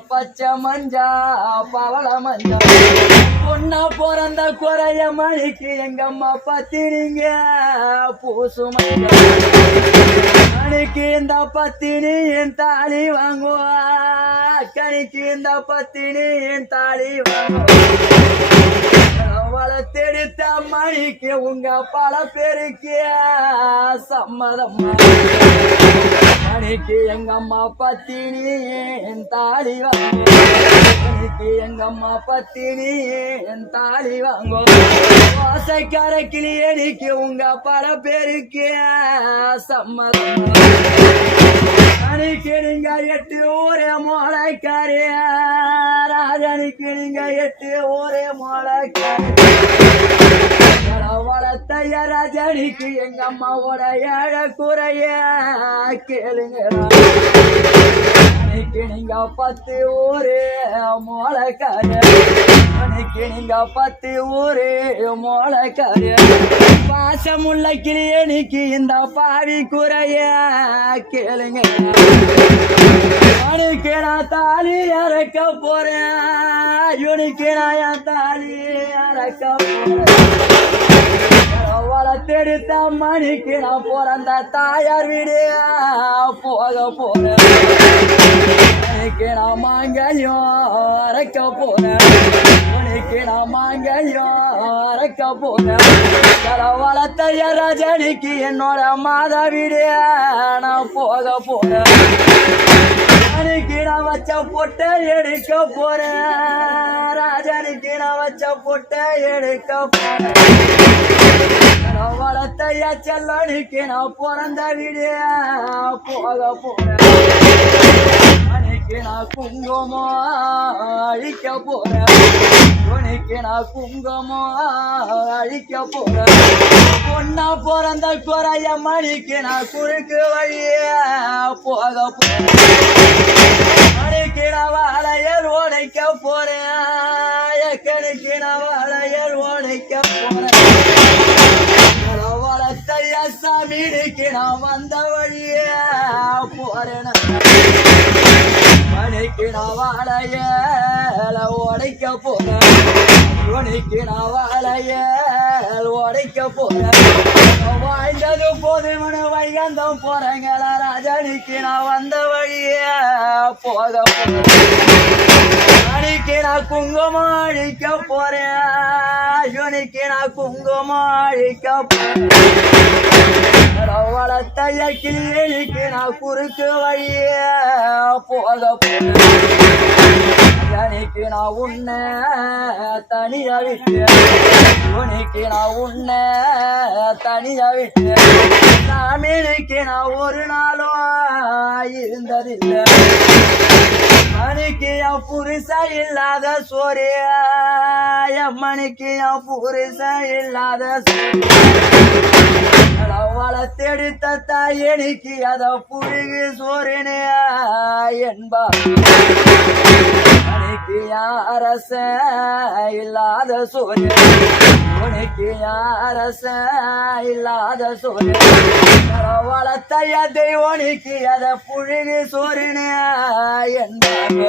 பச்சை மஞ்சா பவள மஞ்சா. பொண்ணா பிறந்த குறைய மணிக்கு எங்க அம்மா பத்தினிங்க? பூசு மஞ்சா. மணிக்கு இந்த பத்தினி என் தாலி வாங்குவா. கணிக்கு இந்த பத்தினி என் தாலி வாங்குவா. அவளை வளர்த்தெடுத்த மணிக்கு உங்க பல பேருக்கு சம்மதம். மணிக்கு எங்க அம்மா பத்தினி என் தாலி வாங்க மணிக்கு எங்க அம்மா பத்தினி என் தாலி வாங்க வாசைக்கார கிளியடிக்கு உங்க பல பேருக்கு சம்மதம். மணிக்கு நீங்க எட்டு ஊரே மோளைக்காரியா ராஜனுக்கு நீங்க எட்டு ஒரே மோளைக்காரே ராஜனுக்கு எங்க அம்மாவோட ஏழை குறைய கேளுங்க. நீங்க பத்து ஊரு மோளக்கார அன்னைக்கு நீங்க பத்து ஊரு மோளக்கார பாசமுள்ள கிளியனுக்கு இந்த பாவி குறைய கேளுங்க. அன்னைக்கு நான் தாலி இறக்க போறேன். இவனுக்கு நான் என் தாலி இறக்க போறேன். வளர்த்தெடுத்த மணிக்கு நான் பிறந்த தாயார் வீடு போக போறேன். உனக்கு நான் மாங்கல்யம் அரைக்க போறேன். உனக்கு நான் மாங்கல்யம் அரைக்க போறேன். தல ரஜனிக்கு என்னோட மாத நான் போக போறேன். ராஜனுக்கு நான் வச்ச பொட்டை எடுக்க போறேன். ராஜனுக்கு நான் வச்ச பொட்டை எடுக்க போறேன். நான் செல்லனுக்கு நான் பிறந்த வீடு போக போறேன். உனக்கு நான் குங்குமோ அழிக்க போறேன் உனக்கு நான் குங்குமோ அழிக்க போறேன் பொண்ணா பிறந்த குறைய மணிக்கு நான் குறுக்கு வழிய போக போறேன் மணிக்கு நான் வாழையர் உடைக்க போறேன் எக்கனுக்கு நான் வாழையர் உடைக்க போறேன் வளர்த்தைய சாமிக்கு நான் வந்த வழிய போறேன் மணிக்கு நான் வாழைய உடைக்க போறேன் மணிக்கு நான் வாழைய உடைக்க போறேன் வாழ்ந்தது போதுமனு வைகந்தம் போறேங்களா ராஜனிக்கு நான் வந்த வழிய போக போறேன் மணிக்கு நான் குங்குமம் அழிக்க போறேன். நான் குங்குமம் அழிக்க போறேன். வளர்த்தைய கிளிக்கு நான் குறுக்கு வழிய போக போறேன். எனக்கு நான் உன்ன தனியா விட்டு உனக்கு நான் உன்ன தனியா விட்டு. தமிழுக்கு நான் ஒரு நாளும் இருந்ததில்லை மணிக்கு என் புருஷ இல்லாத சோறு என் மணிக்கு என் புருஷ இல்லாத வளர்த்தெடுத்த தாயணிக்கு அத புருகு சோறுனே என்பா உனக்கு யாரச இல்லாத சோறு. உனக்கு யாரச இல்லாத சோறு. வளர்த்தைய தெய்வனுக்கு அத புழுகு சோறுனே என்பாங்க